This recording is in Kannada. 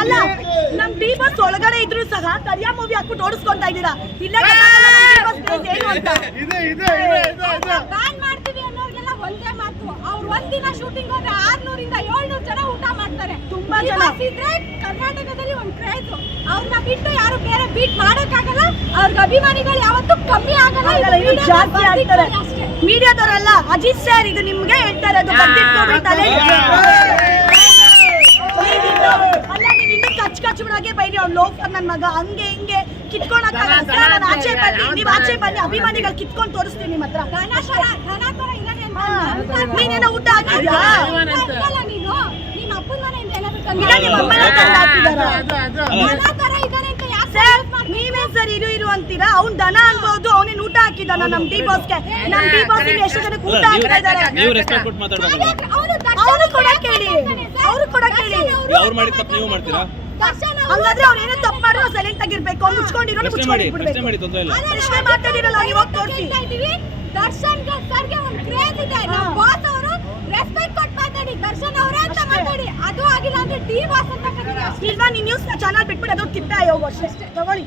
ಅಲ್ಲ ನಮ್ ಡಿ ಬಾಸ್ ಒಳಗಡೆ ಇದ್ರು ಸಹ ಕರಿಯಾ ಮೂವಿ ಹಾಕ್ಬಿಟ್ಟು ಓಡಿಸ್ಕೊಂತಾ ಇದ್ದೀರಾ. ಇಲ್ಲ ಏನು ಅಂತ ಬ್ಯಾನ್ ಮಾಡ್ತೀವಿ ಅನ್ನೋರ್ಗೆಲ್ಲ ಒಂದೇ ಮಾತು. ಅವ್ರು ಒಂದಿನ ಶೂಟಿಂಗ್ ಹೋದ್ರೆ 600 ಇಂದ 700 ಜನ ಊಟ ಮಾಡ್ತಾರೆ. ತುಂಬಾ ಜನ ಇದ್ರೆ ಕರ್ನಾಟಕದಲ್ಲಿ ಒಂದು ಕ್ರೇಜ್. ಅವ್ರನ್ನ ಬಿಟ್ಟು ಯಾರು ಬೇರೆ ಬೀಟ್ ಮಾಡಕ್ಕಾಗಲ್ಲ. ಅವ್ರಿಗೆ ಅಭಿಮಾನಿಗಳು ಯಾವತ್ತೂ ಕಮ್ಮಿ ಆಗಲ್ಲ, ಜಾಸ್ತಿ ಆಗ್ತಾರೆ. ಮೀಡಿಯಾದವರಲ್ಲ, ಅಜಿತ್ ಸರ್ ಇದು ನಿಮ್ಗೆ ಹೇಳ್ತಾ ಇರೋದು. ಅಲ್ಲ ನೀವ್ ಇನ್ನೂ ಕಚ್ಬಿಡಾಗೆ ಬೈರಿ ಅವ್ನು ಲೋಫರ್ ನನ್ ಮಗ ಹಂಗೆ ಹಿಂಗೆ ಕಿತ್ಕೊಳಕ್ಕಾಗಲ್ಲ. ನಾನು ಆಚೆ ಬನ್ನಿ, ನೀವ್ ಆಚೆ ಬನ್ನಿ, ಅಭಿಮಾನಿಗಳು ಕಿತ್ಕೊಂಡು ತೋರಿಸ್ತೀನಿ ನಿಮ್ಮ ಹತ್ರ. ನೀನೇನೋ ಊಟ ಹಾಕಿದ್ಯಾ? ನೀನು ನಿಮ್ಮ ಅಪ್ಪನ ಮನೆಯಿಂದ ನಿಮ್ಮ ಅಮ್ಮನ ನೀವೇ ಸರ್ ಇರು ಅಂತೀರಾ? ಅವ್ನ್ ದನ ಅನ್ಬಹುದು, ಅವನೇನ್ ಊಟ ಹಾಕಿದಾನ ನಮ್ ಡಿ ಬಾಸ್ಗೆ? ನಮ್ ಡಿ ಬಾಸ್ ಎಷ್ಟು ಜನಕ್ಕೆ ಊಟ ಹಾಕ್ತಾ ಇದಾರೆ? ಅವ್ರು ಕೂಡ ಕೇಳಿ, ಅವ್ರು ಕೂಡ ಕೇಳಿ. ಹಂಗಾದ್ರೆ ಅವ್ರು ಏನೋ ತಪ್ಪು ಮಾಡಿದ್ರೆ ಸೈಲೆಂಟ್ ಆಗಿರ್ಬೇಕು. ಅವ್ನು ಮುಚ್ಕೊಂಡಿರೋ ಪ್ರಶ್ನೆ ಮಾತಾಡಿರಲ್ಲ, ನೀವು ಹೋಗಿ ತೋರಿಸಿ. ದರ್ಶನ್ ಸರ್ಗೆ ಒಂದು ಕ್ರೇಜ್ ಇದೆ. ನಮ್ಮ ಬಾಸ್ ಅವರು ರೆಸ್ಪೆಕ್ಟ್ ಕೊಟ್ಟು ಮಾತಾಡಿ, ದರ್ಶನ್ ಅವರೇ ಅಂತ ಮಾತಾಡಿ. ಅದು ಆಗಿಲ್ಲ ಅಂದ್ರೆ ಡಿ ಬಾಸ್ ಅಂತ ಕರೀರಿ. ಇಲ್ವಾ ನೀನ್ ನ್ಯೂಸ್ ಚಾನಲ್ ಬಿಟ್ಬಿಟ್ಟು ಅದು ತಿಪ್ಪೆ ಹೋಗು ಅಷ್ಟೇ. ತಗೊಳ್ಳಿ.